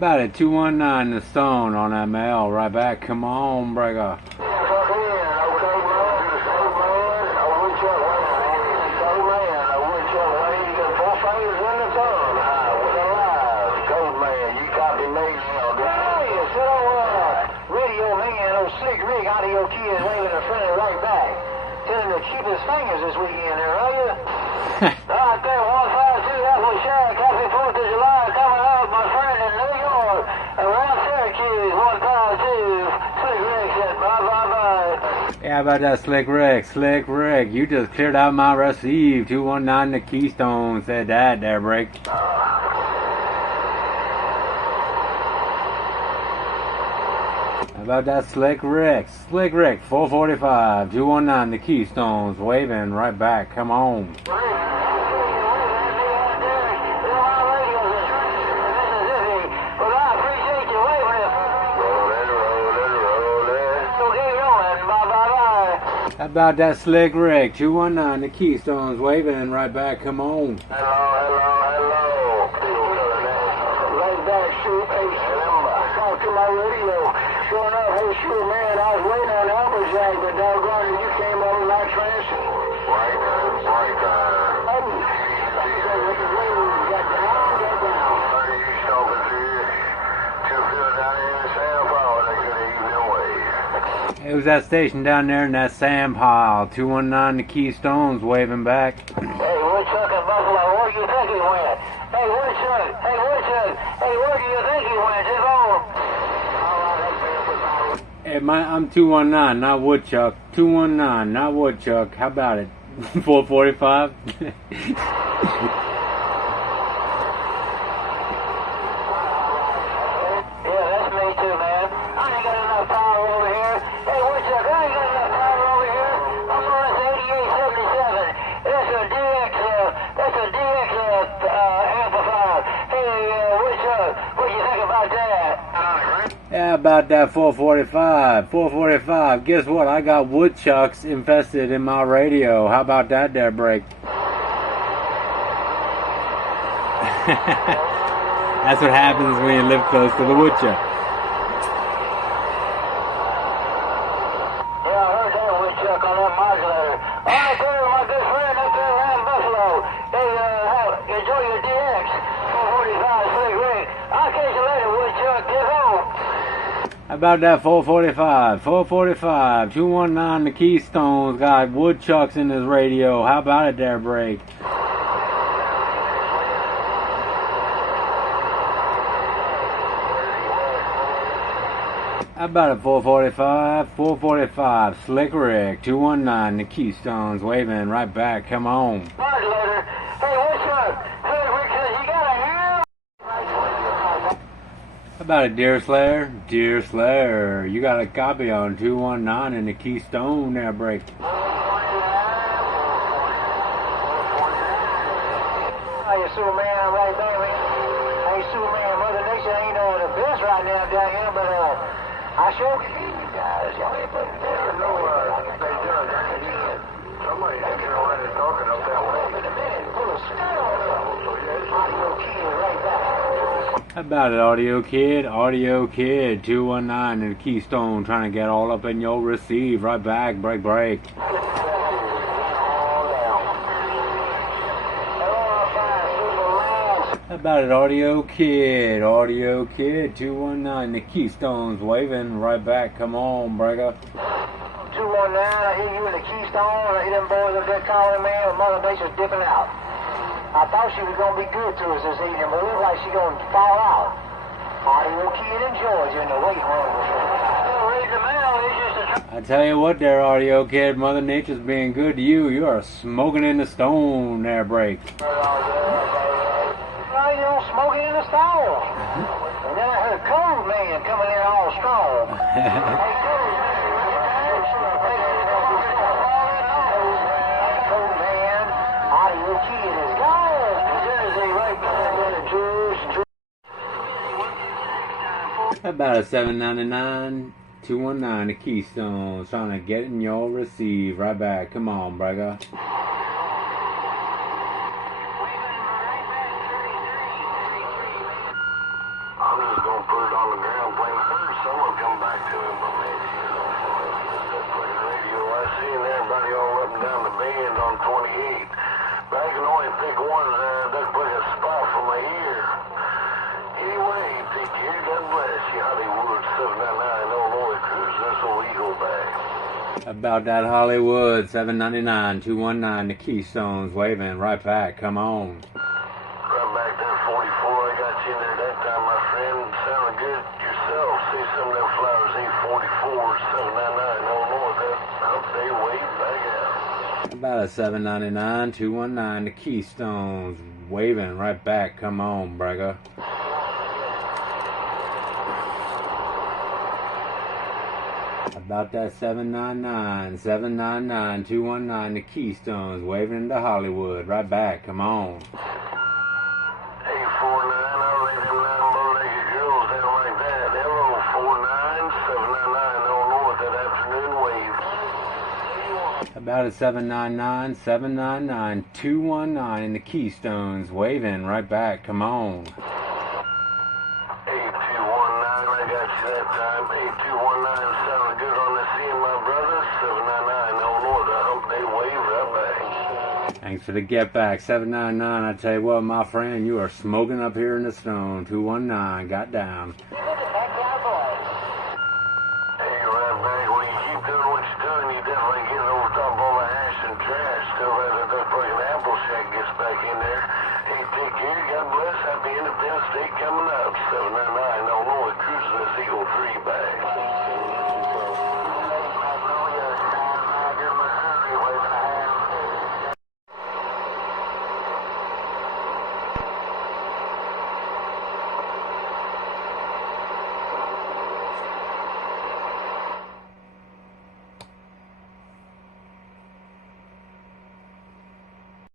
about it? 219 the stone on that mail. Right back. Come on, Brega. Slick Rick out of your kids waving a friendly right back. Tell him to keep his fingers this weekend there, are you? Right there, 152, that's what Shack. Happy 4th of July coming up, my friend, in New York. Around Syracuse, 152. Slick Rick said bye. Yeah, about that Slick Rick. Slick Rick, you just cleared out my receive. 219 the Keystone said that there, break. About that Slick Rick. Slick Rick, 445, 219, the Keystones, waving right back. Come on. About that Slick Rick, 219, the Keystones, waving right back. Come on. Hello. Right back, shoot, talk to my radio. Sure enough, hey, sure, man, I was waiting on Applejack, but doggone it, you came over like trash. Right. It was that station down there in that sand pile. 219, the Keystones, waving back. Hey, Woodchuck and Buffalo, where do you think he went? Hey, Woodchuck, hey, where do you think he went? Just Hey, I'm 219, not Woodchuck. 219, not Woodchuck. How about it? 445? Yeah, that's me too, man. I ain't got enough power over here. Hey, Woodchuck, I ain't got enough power over here. I'm on this 8877. That's a DX amplifier. Hey, Woodchuck, what do you think about that? Yeah, about that 445. 445. Guess what? I got woodchucks infested in my radio. How about that there, break? That's what happens when you live close to the woodchuck. Yeah, I heard that Woodchuck on that modulator. All right, there, my good friend up there around Buffalo. Hey, enjoy your DX. 445, Slick Rick. I'll catch you later, Woodchuck. Get home. About that 445. 445. 219, the Keystones got woodchucks in his radio. How about it there, break? How about it, 445? 445, Slick Rick, 219, the Keystones, waving right back. Come on. Modulator. Hey, Woodchuck. Hey, Rick says you got a hair? How about it, Deer Slayer? Deer Slayer, you got a copy on 219 in the Keystone there, break. Hey, Superman, right there, man. Hey, Superman, Mother Nature ain't the best right now down here, but I sure can hear you guys. Y'all ain't putting down nowhere. Somebody ain't already talking up that way. In a minute, pull a snow. Audio kid right back. How about it, Audio Kid? Audio Kid, 219 in the Keystone, trying to get all up in your receive. Right back, break. How about it, Audio Kid? Audio Kid, 219, the Keystones waving right back. Come on, Brega. 219, I hear you in the Keystone. I hear them boys up there calling, man, with Mother Nature's dipping out. I thought she was going to be good to us this evening, but it looks like she's going to fall out. Audio Kid in Georgia in the waiting room. I tell you what there, Audio Kid, Mother Nature's being good to you. You are smoking in the stone there, break. You know, smoking in the stone. And then I heard Cold Man coming in all strong. Cold Man, Audio Kid is gone. Jersey right behind the juice. How about a 799, 219, the Keystone, trying to get in your receive. Right back. Come on, Brega. I'm just going everybody all up and down the bend on 28. But I can only pick one that took a spot from my ear. Anyway, take care. God bless you. Hollywood 799 Illinois cruising this old Eagle bag. About that Hollywood 799 219 the Keystones waving right back. Come on. Right back there, 44. I got you in there that time, my friend. Sounded good yourself. See some of them flowers, E44 799 Illinois. That hump day wave back out. About a 799 219 the Keystones waving right back. Come on, brother. About that 799 219 the Keystones waving into Hollywood right back. Come on. 849, I'll let him down bow-legged girls down like that. Hello, 49 799 Illinois. That afternoon wave. About a 799 219 the Keystones waving right back. Come on. 8219, I got you that time. 8219 sounded good on the scene, my brother. 799 Illinois. The hump day wave right back. Thanks for the get back. 799. I tell you what, my friend, you are smoking up here in the stone. 219 got down. Hey, right back. When you keep doing what you're doing, you definitely get over top of all the ash and trash. Still has a good fucking apple shack gets back in there. Hey, take care. God bless. Happy Independence Day coming up. 799 Illinois cruising this Eagle 3 bag.